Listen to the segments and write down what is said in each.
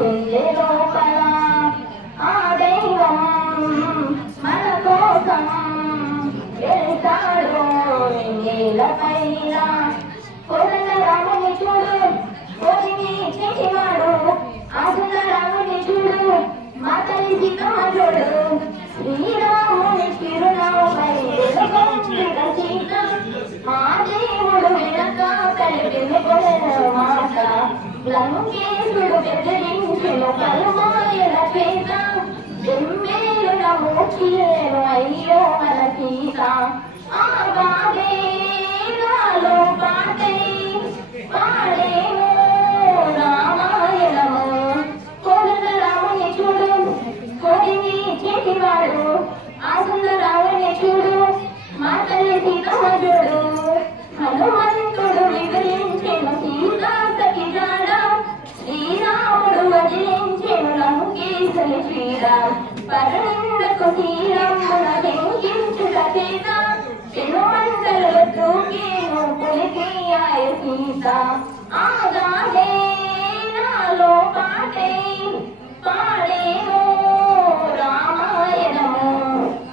గుండె లోపల ఆ దైవం మన కోసం వెళ్తాడు నేలపైన కోదండ రాముని చూడు కోరిని చేసేవాడు ఆసుల రాముని చూడు మా తల్లి సీతమ్మ చూడు శ్రీరాముని చిరునవ్వుపై వెలుగొందిన సీత మా దేవుడు వెనక కలిపిన మాట లంకేశుడు బెదిరించిన పలుమాయల చేత ఎమ్మేలున మూర్చిలేను అయ్యో మన సీత ఆ బాధే నాలో పాటే పాడేమో రామాయణము కోదండ రాముని చూడు కోరిని చేసివాడు ఆసుల రాముని చూడు మా తల్లి సీతమ్మ చూడు హనుమంతుడు వివరించెను సీతా సఖి జాడ శ్రీరాముడు వదిలించెను లంకేశుని చీర పరనిందకు తీరమున లెంకించుట చేత చెనుమంటలు తూగేను పులికియాయ సీత ఆగాలే నాలో పాటే పాడేను రామాయణము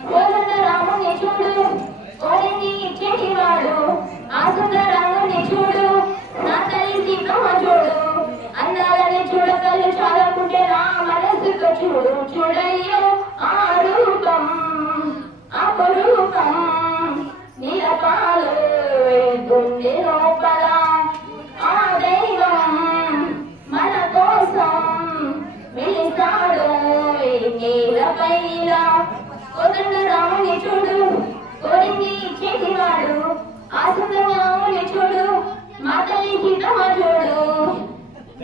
కోదండ రాముని చూడు కోరిని చేసివాడు ఆసుల రాముని చూడు నా తల్లి సీతమ్మ చూడు అందాలని చూడకళ్ళు చాలకుంటే నా మనసుతో చూడు చూడయ్యో ఆ రూపం అపురూపం నిలపాలు గుండె లోపల ఆ దైవం మన కోసం వెలిసాడు నేలపైన కోదండ రాముని చూడు